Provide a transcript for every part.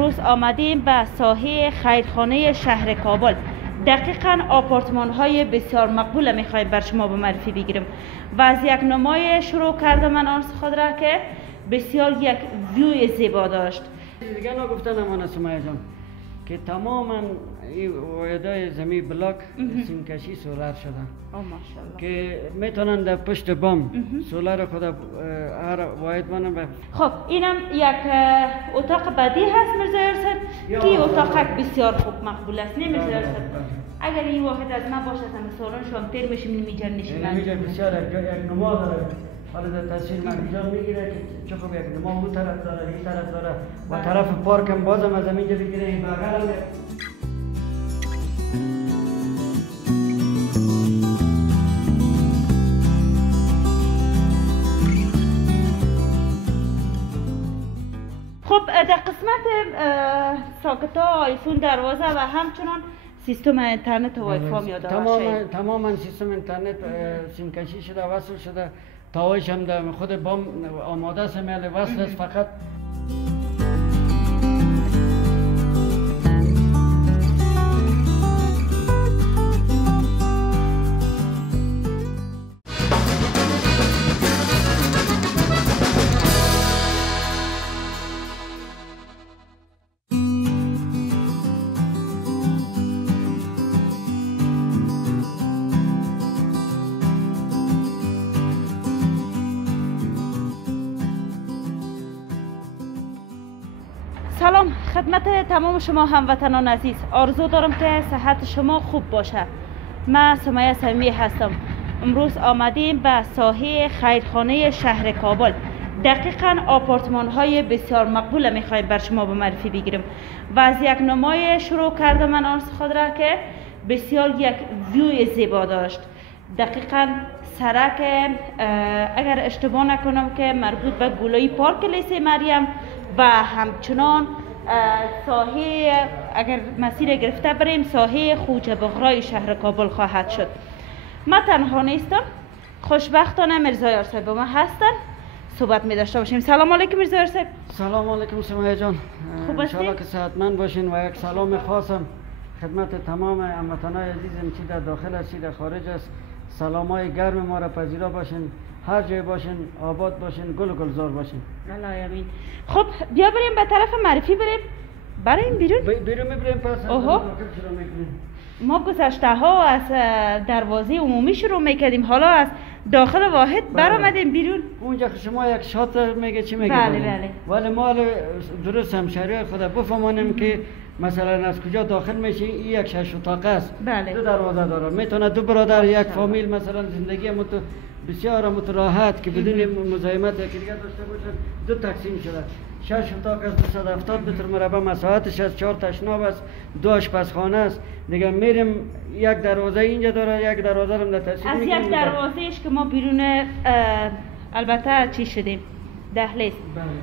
امروز آمدیم به ساحه خیرخانه شهر کابل. دقیقاً آپارتمان های بسیار مقبول میخوایم بر شما به معرفی بگیریم و از یک نمای شروع کردم من آنس خود را که بسیار یک ویوی زیبا داشت. دیگه نگفتن امان سمیه جان که تماما این وایدای زمین بلاک سیمکشی سولار شدن که میتونن در پشت بام سولار خود هر واحد منم. خب اینم یک اتاق بدی هست مرزا ارشد که اتاق بسیار خوب مقبول است. نه مرزا ارشد اگر این واحد از ما باشه از سالن شما تیر میشیم نمیجر نشیم نمیجر بسیار یک نما داره. حالا در تصویر من انجام میگیره که چه خوب یک نما اون طرف داره این طرف داره و طرف پارک هم بازم از اینجا بگیره این بغل هم. خب در قسمت ساکتا آیفون دروازه و همچنان سیستم اینترنت و وایفای یادآور تماما سیستم اینترنت سیم کشی شده وصل شده. تاویش هم در خود بام آماده است میل وصل است فقط. سلام خدمت تمام شما هموطنان عزیز. آرزو دارم که صحت شما خوب باشه. من سمیه صمیمی هستم. امروز آمدیم به ساحه خیرخانه شهر کابل. دقیقاً آپارتمان های بسیار مقبول میخوایم بر شما به معرفی بگیریم و از یک نمای شروع کردم من آنس خود را که بسیار یک ویوی زیبا داشت. دقیقاً سرک اگر اشتباه نکنم که مربوط به گلوی پارک لیسه مریم و همچنان ساحه اگر مسیر گرفته بریم ساحه خوجه بغرای شهر کابل خواهد شد. ما تنها نیستم، خوشبختانه مرزا یارصاحب با ما هستن، صحبت می داشته باشیم. سلام علیکم مرزا یارصاحب. سلام علیکم سمیه جان. خوب هستید؟ انشاءالله که صحتمند باشین و یک سلام خاصم خدمت تمام هموطنان عزیزم چی در داخل است چی در خارج است. سلامای گرم ما را پذیرا باشین، هر جای باشین آباد باشین، گل و گلزار باشین. الله امین. خب بیا بریم به طرف معرفی بریم بیرون میبریم پس. ما گذشته ها از دروازه عمومی شروع میکردیم، حالا از داخل واحد برآمدیم بیرون. اونجا شما یک شات میگه چی میگه؟ بله. ولی ما درست همشهری خدا بفهمانیم که مثلا از کجا داخل میشه. این یک شش اتاق است. بله. دو دروازه داره. میتونه دو برادر یک فامیل مثلا زندگی بسیار متراحت که بدون مزاحمت یکی دیگه داشته باشن دو تقسیم شده. 6 اتاق است، 270 متر مربع مساحتش است، 4 تشناب است، 2 آشپزخانه است. دیگه میریم یک دروازه اینجا داره، یک دروازه هم در تصویر از یک دروازهش که ما بیرون البته چی شدیم دهلیز.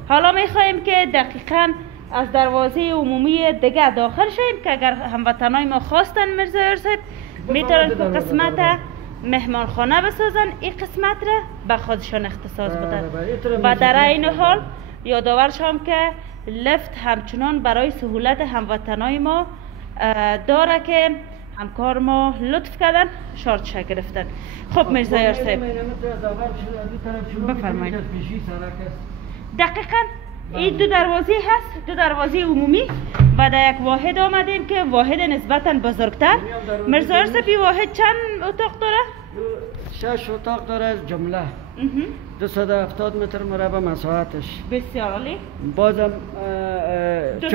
حالا میخوایم که دقیقاً از دروازه عمومی دیگه داخل شویم که اگر هموطنای ما خواستن مرزا یارصاحب میتونن که قسمت مهمانخانه بسازن، این قسمت را به خودشان اختصاص بدن و در این حال یادآور شم که لفت همچنان برای سهولت هموطنای ما داره که همکار ما لطف کردن شارتش گرفتن. خب مرزا یارصاحب بفرمایید. دقیقاً این دو دروازه هست، دو دروازه عمومی و در یک واحد آمدیم که واحد نسبتاً بزرگتر. مرزا یارصاحب این واحد چند اتاق داره؟ 6 اتاق داره از جمله. 270 متر مربع مساحتش. بسیار عالی. بازم دو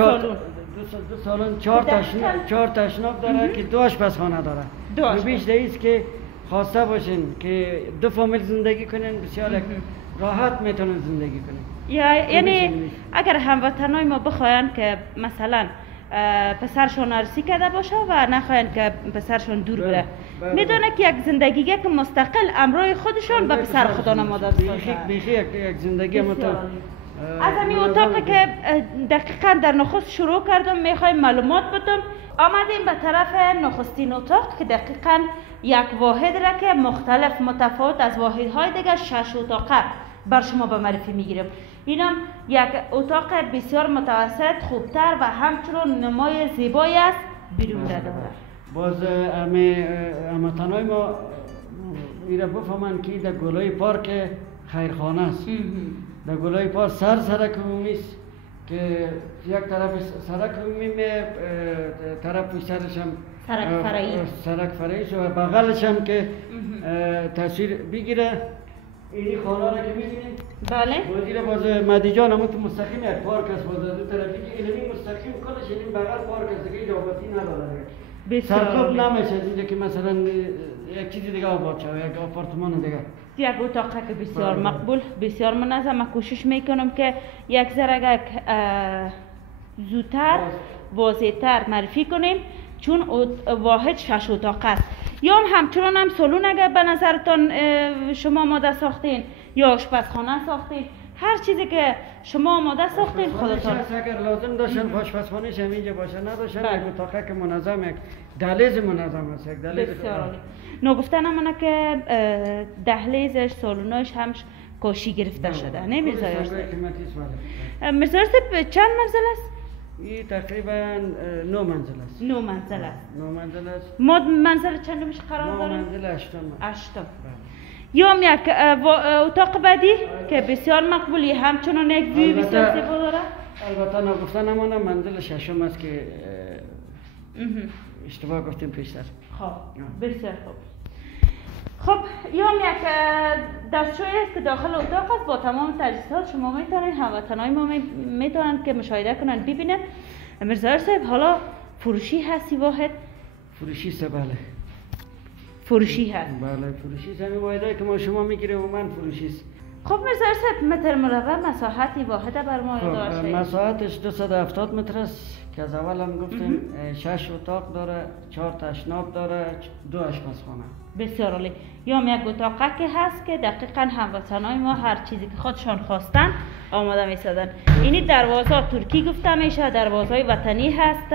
سالن 4 تشناب داره که 2 آشپزخانه داره. بیشتر است که خواسته باشین که دو فامیل زندگی کنین بسیار راحت میتونن زندگی کنین. یعنی اگر هموطنای ما بخواین که مثلا پسرشون عرضی کرده باشه و نخواین که پسرشون دور بره، میدونه که یک زندگی که مستقل امروی خودشون به پسر خدا نماده باشه. بیخی یک زندگی از همین اتاقی که دقیقاً در نخست شروع کردم میخوایم معلومات بدم. آمدیم به طرف نخستین اتاق که دقیقاً یک واحد را که مختلف متفاوت از واحدهای دیگه 6 اتاقه بر شما به معرفی میگیرم. اینم یک اتاق بسیار متوسط خوبتر و همچنان نمای زیبایی است بیرون داره. باز هموطنای ما ایره بفهمن که در گلای پارک خیرخانه است. در گلای پارک سرک عمومی است که یک طرف سرک عمومی طرف سرش هم سرک فرعی و بغلش هم که تصویر بگیره. اینی خانه را که می‌بینید بله بازیره باز مهدی جان همون تو مستقیم یک پارک است باز دو طرفی که اینمی مستقیم کلش این بغل پارک است دیگه جابتی نداره. سرکوب نمیشه از اینجا که مثلا یک چیزی دیگه آباد شود یک آپارتمان دیگه. یک اتاق که بسیار مقبول بسیار منظم. من کوشش میکنم که یک ذره زودتر واضح‌تر معرفی کنیم چون واحد 6 اتاق است. یا همچنان هم سالن اگر به نظرتان شما آماده ساختین یا آشپزخانه ساختین هر چیزی که شما آماده ساختین خودتان اگر لازم داشتن آشپزخانه‌ش هم اینجا باشه نداشتن یک اتاق که منظم یک دهلیز منظم است یک دهلیز بسیار عالی. نگفتن منه که دهلیزش سالنش هم کاشی گرفته شده نه میرزا یارسب؟ میرزا یارسب چند منزل است؟ این تقریبا 9 منزل است. 9 منزل است. 9 منزل است. ما منزل چندمش قرار داریم؟ 9 منزل 8. یا یک اتاق بعدی که بسیار مقبولی همچنان یک ویو بسیار زیبا داره. البته نگفتن همانه منزل 6 است که اشتباه گفتیم پیشتر. خب بسیار خوب. خب یا یک دستشویی است که داخل اتاق است با تمام تجهیزات. شما میتونید هموطنای ما میتونن که مشاهده کنن ببینن. میرزا یارسب حالا فروشی هستی واحد؟ فروشی است بله. فروشی هست؟ بله فروشی است. همین واحدی که ما شما میگیریم و من فروشی است. خب میرزا یارسب متر مربع مساحتی واحد بر ما ارائه شد؟ مساحتش 270 متر است که از اول هم گفتیم 6 اتاق داره 4 تشناب داره 2 آشپزخانه. بسیار عالی. یا یک اتاق که هست که دقیقاً هموطنای ما هر چیزی که خودشان خواستن آماده میسازن. اینی دروازه ترکی گفته میشه دروازه وطنی هست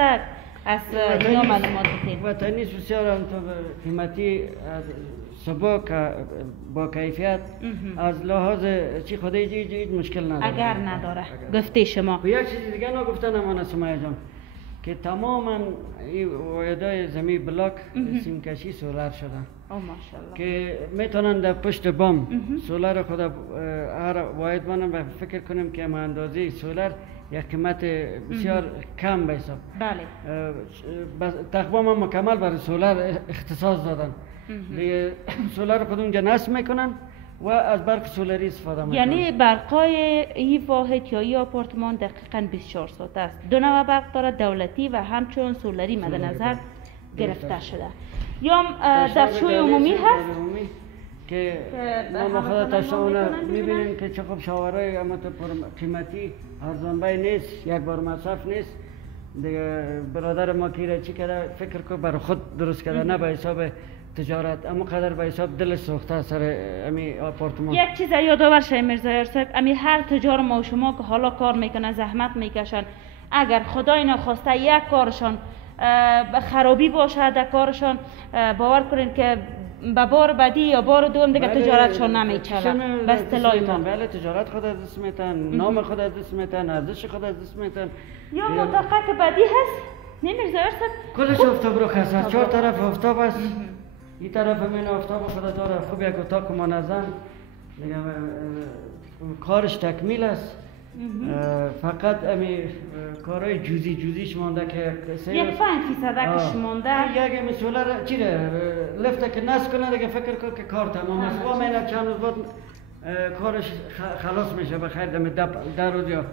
از اینا معلومات بدید. وطنی بسیار هم قیمتی صبح با کیفیت از لحاظ چی خودی جید مشکل نداره. اگر نداره گفته شما. و یک چیز دیگه نگفتن امان سمیه جان که تماما این واحدهای زمین بلاک سیم کشی سولار شدن. ماشاءالله. که میتونن در پشت بام سولار خود هر واحد منم فکر کنم که ما اندازه سولار یک قیمت بسیار کم به حساب. بله. تقوام هم مکمل برای سولار اختصاص دادن. دیگه سولار خود اونجا نصب میکنن و از برق سولاری استفاده میکنن. یعنی برقای این واحد یا این آپارتمان دقیقاً 24 ساعت است. دو نوع برق داره دولتی و همچنان سولاری مد نظر گرفته شده. یا دستشوی عمومی هست که ما خود تشاونه میبینیم که چه خوب شاورای اما تو قیمتی ارزانبای نیست یک بار مصرف نیست دیگه. برادر ما که چی کرده فکر کو برای خود درست کرده نه به حساب تجارت اما قدر به حساب دل سوخته سر امی آپارتمان. یک چیز یادآور شه میرزا یارسب امی هر تجار ما و شما که حالا کار میکنه زحمت میکشن اگر خدای نخواسته یک کارشان خرابی باشه در کارشان باور کنین که به بار بعدی یا بار دوم دیگه تجارتشان نمیچره. به اصطلاح ما بله تجارت خود از دست میتن نام خود از دست میتن ارزش خود از دست میتن. یا منطقه که بعدی هست نه میرزا یارسب کلش آفتاب رو خسته 4 طرف آفتاب است. این طرف همین آفتاب خود داره خوب یک اتاق منظم دیگه کارش تکمیل است. فقط امی کارهای جزئیش مونده که یک 5% مونده. یک مسئوله چی ده لفت که نصب کنه دیگه فکر کن که کار تمام است. و من چند روز بعد کارش خلاص میشه به خیر در روز یا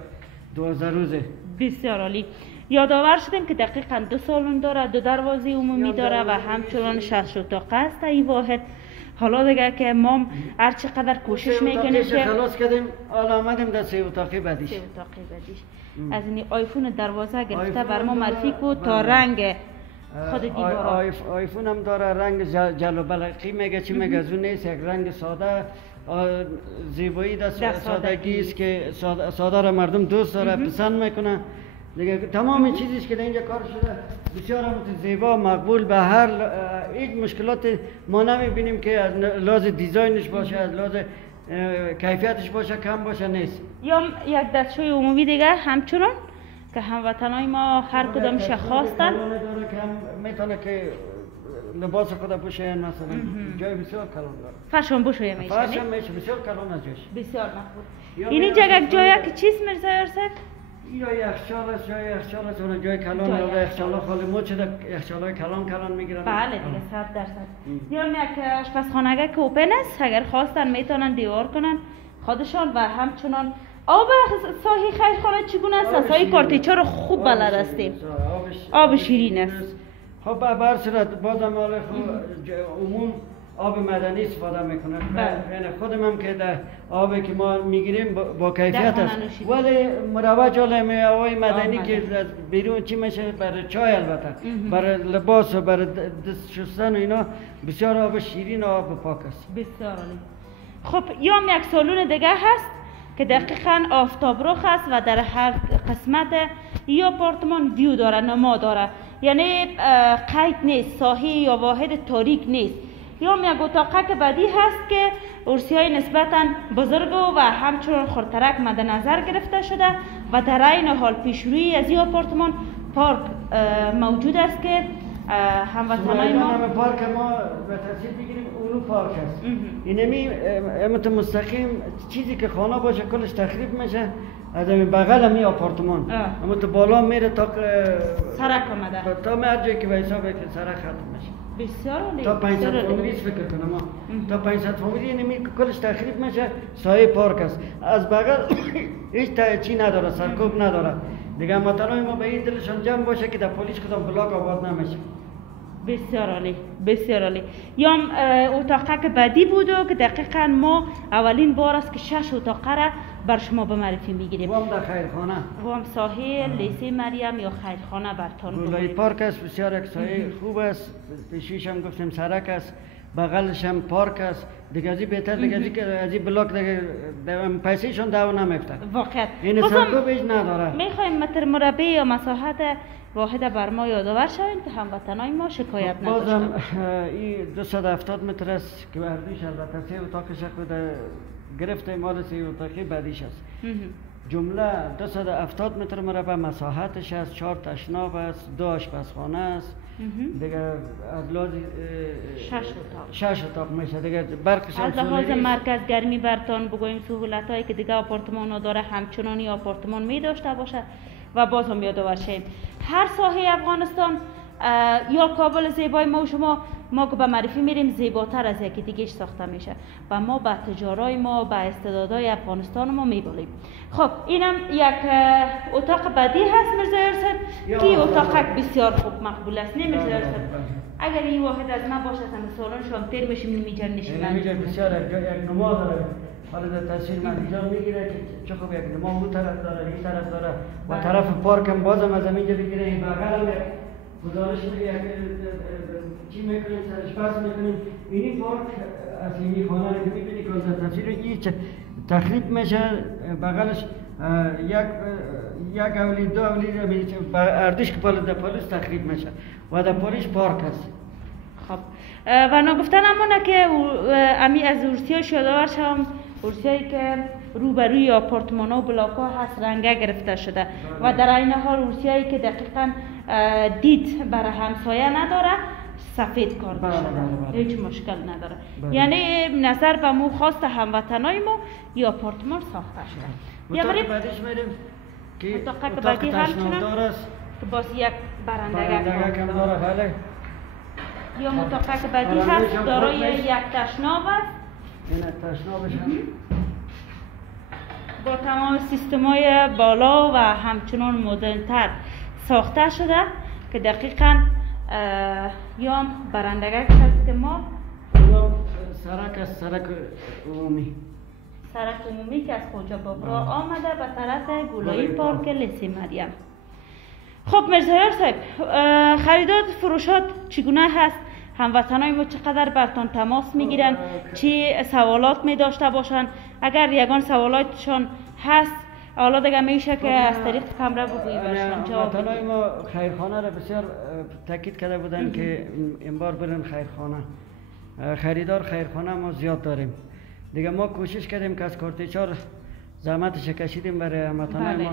12 روزه. بسیار عالی. یادآور شدیم که دقیقاً 2 سالن داره 2 دروازه عمومی داره و همچنان 6 اتاق است این واحد. حالا دیگه که ما هر چقدر کوشش میکنیم که خلاص کردیم حالا آمدیم در 3 اتاقی بعدیش. از این آیفون دروازه گرفته بر ما معرفی کو تا رنگ خود دیوارا. آیفون هم داره رنگ جلو بلقی میگه چی میگه از اون نیست یک رنگ ساده زیبایی در سادگی است که ساده را مردم دوست داره پسند میکنه دیگه. تمام چیزیش که در اینجا کار شده بسیار هم زیبا مقبول به هر هیچ مشکلات ما نمیبینیم که از لحاظ دیزاینش باشه از لحاظ کیفیتش باشه کم باشه نیست. یا یک دستشوی عمومی دیگه همچنان که هموطنای ما هر کدامش خواستن داره که هم میتونه که لباس خود بپوشه، مثلا جای بسیار کلان داره. فشن بوشویه میشه. فشن میشه بسیار کلان از جاش. بسیار مقبول. این جگه جایی که چیز مرزا ارسک؟ یا یخچال است، جای یخچال است، اون جای کلان یا یخچال خالی مو چه یخچالای کلان میگیرن. بله دیگه 100%. یا یک آشپزخانه که اوپن است، اگر خواستن میتونن دیوار کنن خودشان و همچنان آب ساحی خیرخانه چگونه است؟ ساحی کارتیچا رو خوب بلد هستیم. آب شیرین است. خب بر صورت بازم عموم آب معدنی استفاده میکنن. یعنی خودم هم که در آبی که ما میگیریم با کیفیت است، ولی مروج علمی آبای معدنی که بیرون چی میشه برای چای، البته برای لباس و برای دست شستن و اینا بسیار آب شیرین و آب پاک است. بسیار عالی. خب یا یک سالون دیگه هست که دقیقاً آفتاب رخ است و در هر قسمت یا آپارتمان ویو داره، نما داره، یعنی قید نیست، ساحه یا واحد تاریک نیست. یا یک اتاقه که بعدی هست که ارسی های نسبتاً بزرگ و همچنان خردترک مد نظر گرفته شده و در این حال پیشروی از این آپارتمان پارک موجود است که هموطنای ما پارک ما به تاثیر بگیریم اونو پارک است. اینمی مستقیم چیزی که خانه باشه کلش تخریب میشه از این بغل می آپارتمان، اما تو بالا میره تا سرک آمده تا مرجعی که به حسابه که سرک ختم میشه. بسیار عالی. تا 500 فامیلی فکر کنم ما تا 500 فامیلی اینمی کلش تخریب میشه. سایه پارک است، از بغل هیچ چی نداره، سرکوب نداره دیگه. هموطنای ما به این دلشان جمع باشه که در پلیس کدام بلاک آباد نمیشه. بسیار عالی، بسیار عالی. یا اتاقه که بعدی بود و که دقیقاً ما اولین بار است که 6 اتاقه را بر شما به معرفی میگیریم. وام در خیرخانه، وام ساحه لیسه مریم یا خیرخانه برتان گلای پارک است، بسیار یک سایه خوب است. پیشیش هم گفتیم سرک است، بغلش هم پارک است دیگه. از این بهتر دیگه از این که از این بلاک دیگه پیسهشون دعوا نمیفتن. واقعا این سرکوب هیچ نداره. میخوایم متر مربع یا مساحت واحد بر ما یادآور شویم که هموطنای ما شکایت نداشته بازم این 270 متر است که بردیش البته 3 اتاقش خود گرفته مال 3 اتاقی بعدیش است. جمله 270 متر مربع مساحتش است، 4 تشناب است، 2 آشپزخانه است دیگه. از لحاظ 6 اتاق میشه دیگه. برقش از لحاظ مرکز گرمی برتان بگوییم سهولت هایی که دیگه آپارتمان ها داره همچنانی آپارتمان می داشته باشه. و باز هم یادآور شیم هر ساحه افغانستان یا کابل زیبای ما و شما ما که به معرفی میریم زیباتر از یکی دیگه ساخته میشه و ما به تجارای ما به استعدادهای افغانستان ما میبالیم. خب اینم یک اتاق بعدی هست مرزا ارشد که اتاق بسیار خوب مقبول است. نه مرزا ارشد اگر این واحد از ما باشه سالن شام تیر میشیم نمیجا نشیدن نمیجا بسیار یک نما داره. حالا در تاثیر من اینجا میگیره که چه خوب یک نما اون طرف داره این طرف داره و طرف پارک هم بازم از اینجا بگیره. این بغل هم گزارش میگه چی میکنیم سرش پس میکنیم. این پارک از این خانه رو که میبینی که در تاثیر این تخریب میشه. بغلش یک اولی دو اولی اردیش که بالا در پالیس تخریب میشه و در پالیس پارک است. خب و نگفتن امونه که امی از ارسی های یادآور شوم ارسی هایی که روبروی آپارتمان ها و بلاک ها هست رنگه گرفته شده و در این حال ارسی هایی که دقیقا دید برای همسایه نداره سفید کار شده هیچ مشکل نداره. یعنی نظر به مو خواست هموطنای ما یا آپارتمان ساخته شده. اتاق بعدیش میریم که اتاق بعدی همچنان که باز یک برندگه کم داره. بله یا اتاق بعدی هست دارای یک تشناب است. این تشنابش هم با تمام سیستم‌های بالا و همچنان مدرن‌تر ساخته شده که دقیقاً یا برندگه هست که ما سرک است، سرک عمومی که از خوجا بابرا آمده به طرف گلایی پارک لیسه مریم. خب مرزایار صاحب خریدات فروشات چگونه هست؟ هموطنای ما چقدر برتان تماس میگیرن؟ چی سوالات می داشته باشن؟ اگر یگان سوالاتشان هست حالا دیگه میشه که از طریق کامرا بگویی برشان جواب هموطنای ما خیرخانه را بسیار تاکید کرده بودن که این بار برن خیرخانه. خریدار خیرخانه ما زیاد داریم دیگه ما کوشش کردیم که از کورتیچار زحمتش کشیدیم برای هموطنان ما.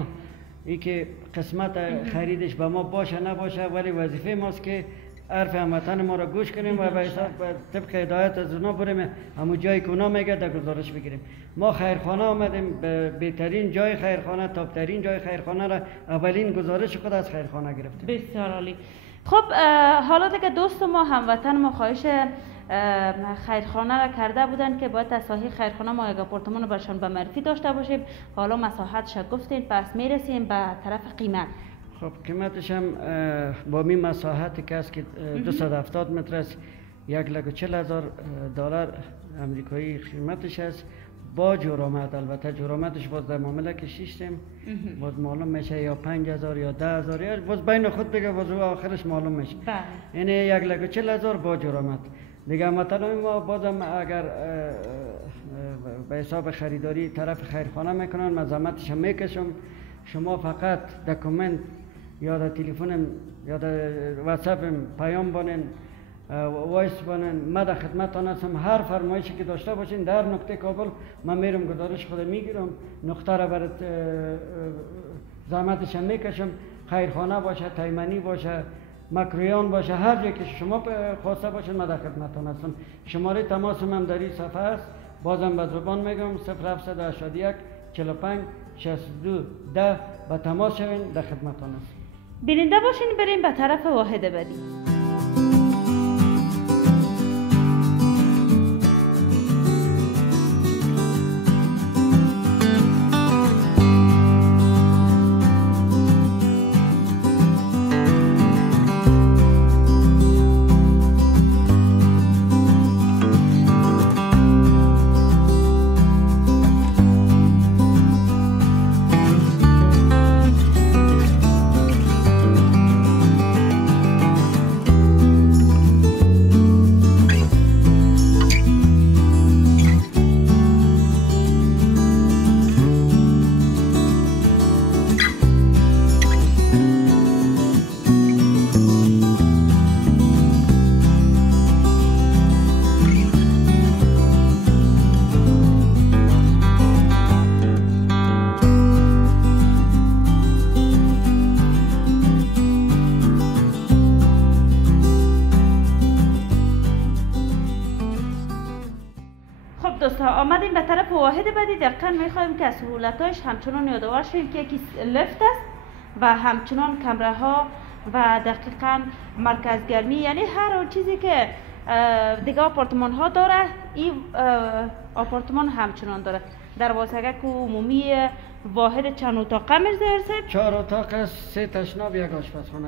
ای که قسمت خریدش به ما باشه نباشه، ولی وظیفه ماست که حرف هموطن ما را گوش کنیم و به حساب طبق هدایت از اونا بریم همون جایی که اونا میگه در گزارش بگیریم. ما خیرخانه آمدیم، بهترین جای خیرخانه، تاپترین جای خیرخانه را اولین گزارش خود از خیرخانه گرفتیم. بسیار عالی. خب حالا دیگه دوست ما هموطن ما خواهش خیرخانه را کرده بودن که باید از ساحه خیرخانه ما یک آپارتمان برشان به معرفی داشته باشیم. حالا مساحتش گفتین، پس میرسیم به طرف قیمت. خب قیمتش هم با می مساحتی که است که 270 متر است، 1,40,000 دلار امریکایی قیمتش است، با جرامت. البته جرامتش باز در معامله که شیشتیم باز معلوم میشه یا 5,000 یا 10,000 یا باز بین خود دیگه باز آخرش معلوم میشه. یعنی 1,40,000 با جرامت. دیگه مثلا ما بازم اگر به حساب خریداری طرف خیرخانه میکنن، من زحمتش میکشم. شما فقط دکومنت یا در تلفنم یا در واتساپ پیام بانین، وایس بانین، من در خدمتتان هستم. هر فرمایشی که داشته باشین در نقطه کابل من میرم گزارش خود میگیرم، نقطه را برات زحمتش میکشم. خیرخانه باشه، تیمنی باشه، مکرویان باشه، هر جایی که شما خواسته باشین من در خدمتتان هستم. شماره تماس من در این صفحه است، بازم به زبان میگم 0781 45 62 10 با تماس شوین، در خدمتتان هستم. بیننده باشین، بریم به طرف واحد بعدی. آمدیم به طرف واحد بعدی. دقیقاً میخوایم که سهولتایش همچنان یادآور شویم که یکی لفت است و همچنان کمره ها و دقیقاً مرکز گرمی، یعنی هر اون چیزی که دیگه آپارتمان ها داره این آپارتمان همچنان داره. دروازه عمومی واحد چند اتاقه میرسه؟ 4 اتاق است، 3 تشناب، 1 آشپزخانه،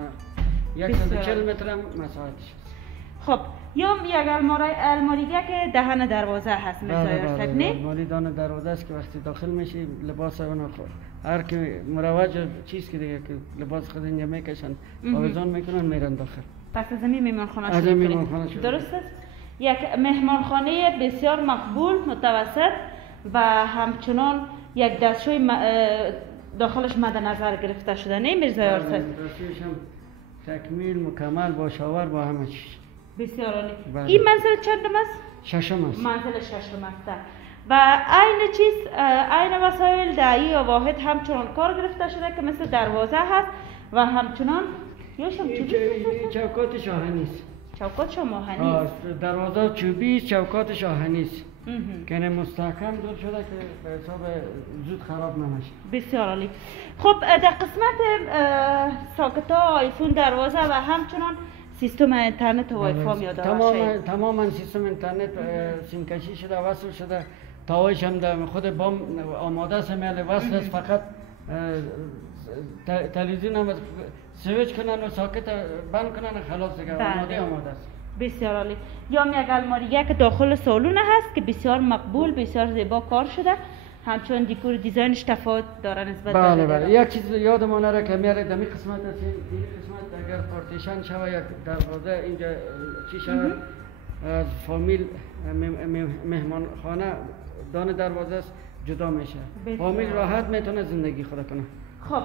140 متر هم مساحتش. خب یا یک الماریگه که دهن دروازه هست میذاره نه؟ الماری دهن دروازه است که وقتی داخل میشی لباس اون هر که مروج چیز که دیگه که لباس خود اینجا میکشن آویزان میکنن میرن داخل. پس از این میهمانخانه شروع کنیم. درست است؟ یک مهمانخانه بسیار مقبول، متوسط و همچنان یک دستشوی داخلش مد نظر گرفته شده نه میرزا یارسد؟ دستشویش هم تکمیل مکمل با شاور با همه چیز. بسیار عالی. این منزل چندم است؟ ششم است. منزل ششم است. و عین چیز، عین وسایل در این واحد همچنان کار گرفته شده که مثل دروازه هست و همچنان چوکات شاهنی است. چوکات شاهنی است. دروازه چوبی است، چوکات شاهنی است. که مستحکم دور شده که به حساب زود خراب نمیشه. بسیار عالی. خب در قسمت ساکتا، آیفون، دروازه و همچنان سیستم اینترنت و وای فای یادآور تماما سیستم اینترنت سیم کشی شده، وصل شده. تاویش هم در خود بام آماده است، میل وصل است. فقط تلویزیون هم سویچ کنن و ساکت بند کنن خلاص دیگه آماده است. بسیار عالی. یا یک الماریه که داخل سالن هست که بسیار مقبول، بسیار زیبا کار شده. همچون دیکور دیزاینش تفاوت داره نسبت به بله. یک چیز یادمون نره که میاره در این قسمت است، این قسمت اگر پارتیشن شوه یک دروازه اینجا چی شوه از فامیل مهمان خانه دان دروازه است جدا میشه. فامیل راحت میتونه زندگی خود کنه. خب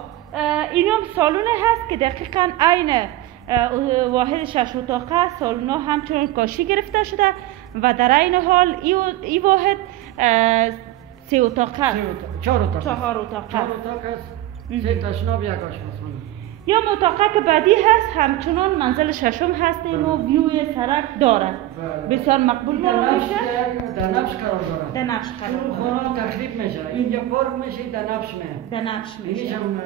این هم سالن هست که دقیقاً عین واحد 6 اتاقه. سالن همچنان کاشی گرفته شده و در این حال این واحد 3 اتاق است. 4 اتاق. 4 اتاق است. 3 تشناب 1 آشپزخانه. یا اتاق که بعدی هست همچنان منزل ششم هستیم و ویوی سرک داره. بسیار مقبول میشه. در نبش قرار داره. در نبش قرار داره. تخریب میشه. اینجا پارک میشه در نبش میشه. در نبش میشه. اینش هم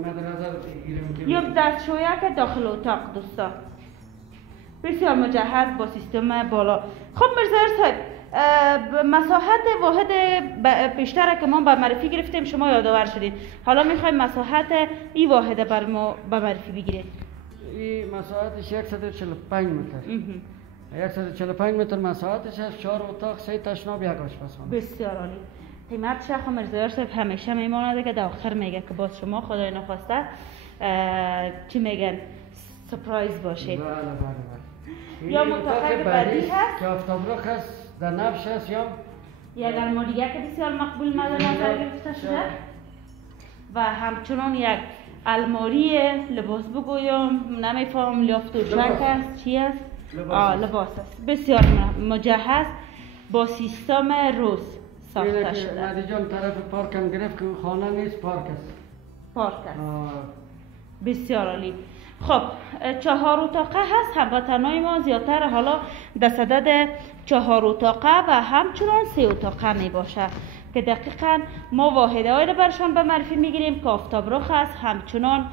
مدرسه گیریم که. یک دستشویه که داخل اتاق دوستا. بسیار مجهز با سیستم بالا. خب مرزا صاحب مساحت واحد پیشتر که ما به معرفی گرفتیم شما یادآور شدید. حالا میخوایم مساحت این واحد بر ما به معرفی بگیرید. این مساحتش 145 متر. 145 متر مساحتش است. 4 اتاق 3 تشناب 1 آشپزخانه. بسیار عالی. قیمتش خب مرزا صاحب همیشه میمونه که در آخر میگه که باز شما خدای نخواسته چی میگن سپرایز باشید. بله بله. یا اتاق بعدی هست که آفتابرخ هست. در نبش هست یا یک الماریه که بسیار مقبول مد نظر گرفته شده و همچنان یک الماری لباس بگویم نمیفهم لیافت و شک است چی است؟ لباس است. بسیار مجهز با سیستم روز ساخته شده. مدی جان طرف پارک هم گرفت که خانه نیست پارک است. پارک است. بسیار عالی. خب 4 اتاقه هست. هموطنای ما زیادتر حالا در صدد 4 اتاقه و همچنان 3 اتاقه می باشه که دقیقا ما واحده های رو برشان به معرفی میگیریم که آفتابرخ است همچنان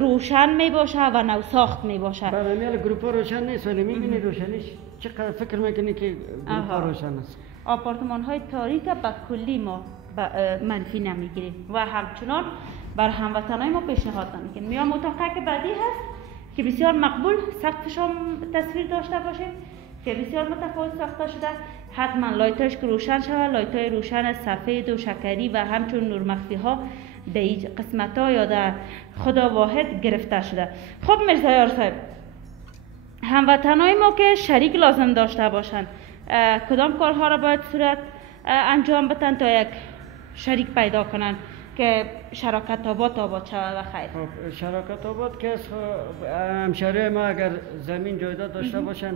روشن می باشه و نو ساخت می باشه. بله میال گروپ روشن نیست ولی میبینی روشنیش چقدر فکر میکنی که گروپ روشن است. آپارتمان های تاریک به کلی ما منفی نمیگیریم و همچنان بر هموطنای ما پیشنهاد نمیکنیم. میام اتاقه که بعدی هست که بسیار مقبول سقفش هم تصویر داشته باشه که بسیار متفاوت ساخته شده. حتما لایتاش که روشن شود، لایتای روشن سفید و شکری و همچون نور مخفی ها در این قسمت ها یا در خدا واحد گرفته شده. خب مرزا صاحب هموطنای ما که شریک لازم داشته باشند کدام کارها را باید صورت انجام بدن تا یک شریک پیدا کنند که شراکت آباد شود و خیر؟ خب شراکت آباد که همشهری ما اگر زمین جایداد داشته باشن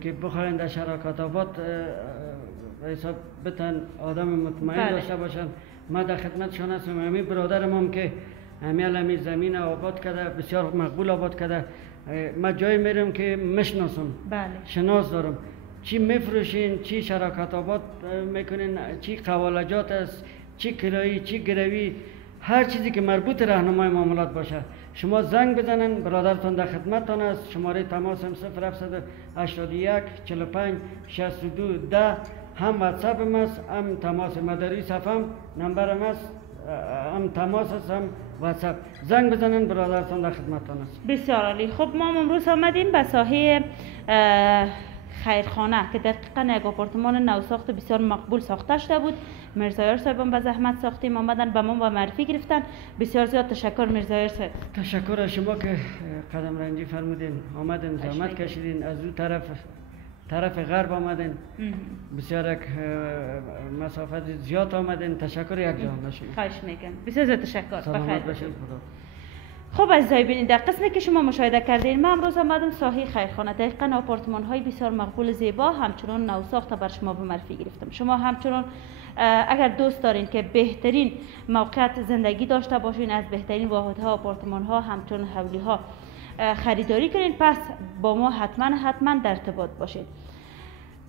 که بخواین در شراکت آباد حساب بتن آدم مطمئن داشته باشن. ما در خدمتشان هستم. همین برادرم هم که همین زمین آباد کرده بسیار مقبول آباد کرده. ما جای میرم که مشناسم شناس دارم چی میفروشین چی شراکت آباد میکنین چی قوالجات است چی کرایی چی گروی هر چیزی که مربوط راهنمای معاملات باشه شما زنگ بزنن برادرتون در خدمتتان است. شماره تماس هم 0781 45 62 10 هم واتساپ است هم تماس مداری صفم نمبرم است هم تماس است هم واتساپ. زنگ بزنن برادرتون در خدمتتان است. بسیار عالی. خب ما امروز آمدیم به ساحه خیرخانه که دقیقاً یک آپارتمان نوساخت بسیار مقبول ساخته شده بود. مرزا صاحب به زحمت ساختیم آمدن به ما و معرفی گرفتن. بسیار زیاد تشکر مرزا صاحب. تشکر از شما که قدم رنجی فرمودین آمدین زحمت کشیدین از اون طرف غرب آمدین بسیار یک مسافت زیاد آمدین. تشکر یک جان باشین. خواهش میکنم. بسیار زیاد تشکر. سلامت باشین. خدا. خب عزیزای بیننده در قسمی که شما مشاهده کردین ما امروز آمدم ساحه خیرخانه دقیقاً آپارتمان های بسیار مقبول زیبا همچنان نوساخته بر شما به معرفی گرفتم. شما همچنان اگر دوست دارین که بهترین موقعیت زندگی داشته باشین از بهترین واحدها آپارتمان ها همچنان حولی ها خریداری کنین پس با ما حتما در ارتباط باشین.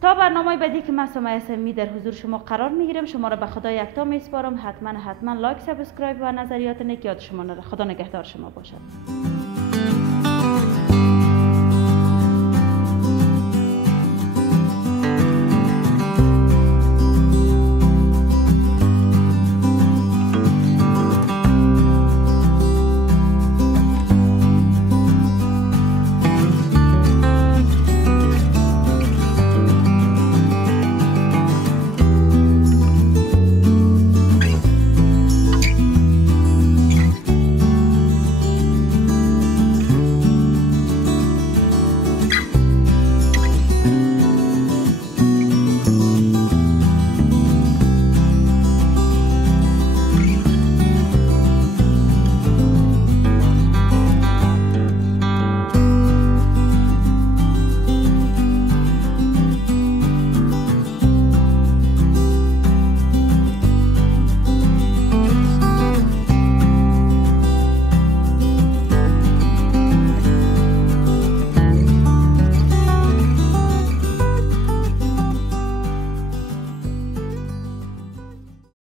تا برنامه بعدی که من سمیه سمی در حضور شما قرار میگیرم شما را به خدا یکتا میسپارم. حتما لایک سابسکرایب و نظریات نیک یاد شما نره. خدا نگهدار شما باشد.